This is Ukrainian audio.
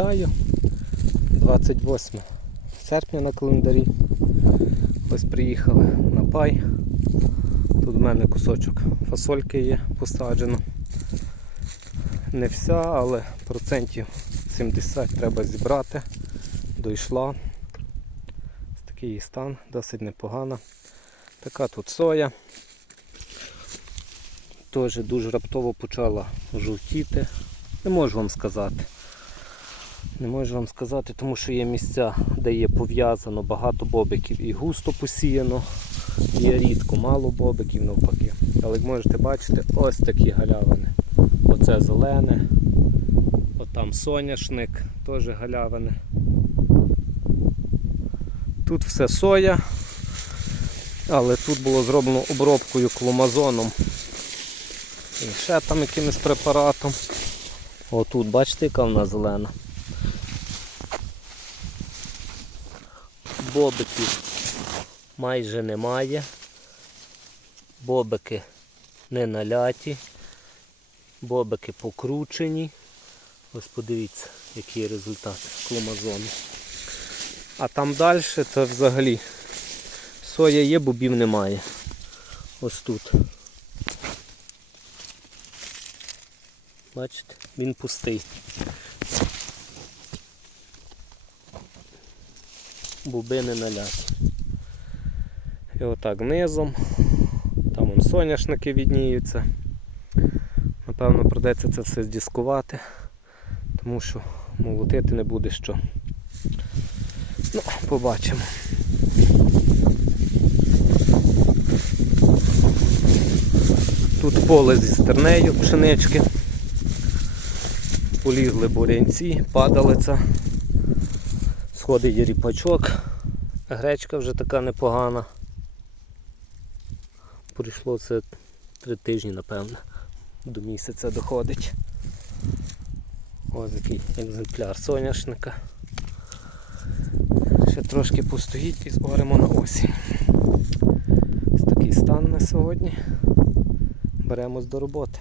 Вітаю! 28 серпня на календарі. Ось приїхали на пай. Тут в мене кусочок фасольки є посаджено. Не вся, але процентів 70 треба зібрати. Дійшла. Ось Такий стан, досить непогана. Така тут соя. Теж дуже раптово почала жовтіти. Не можу вам сказати. Не можу вам сказати, тому що є місця, де є пов'язано багато бобиків і густо посіяно. Є рідко, мало бобиків навпаки. Але як можете бачити, ось такі галявини. Оце зелене, отам соняшник, теж галявини. Тут все соя, але тут було зроблено обробкою кломазоном. І ще там якимось препаратом. Отут, бачите, яка вона зелена. Бобиків майже немає. Бобики не наляті. Бобики покручені. Ось подивіться, який результат кломазону. А там далі то взагалі соя є, бобів немає. Ось тут. Бачите, він пустий. Буби не наляті. І отак низом. Там вон соняшники відніються. Напевно, придеться це все здіскувати, тому що молотити не буде що. Ну, побачимо. Тут поле зі стернею пшенички. Полізли бурянці, падалиця. Сходить ріпачок. Гречка вже така непогана. Прийшло це три тижні, напевно. До місяця доходить. Ось який екземпляр соняшника. Ще трошки постоїть і зберемо на осінь. Такий стан на сьогодні. Беремось до роботи.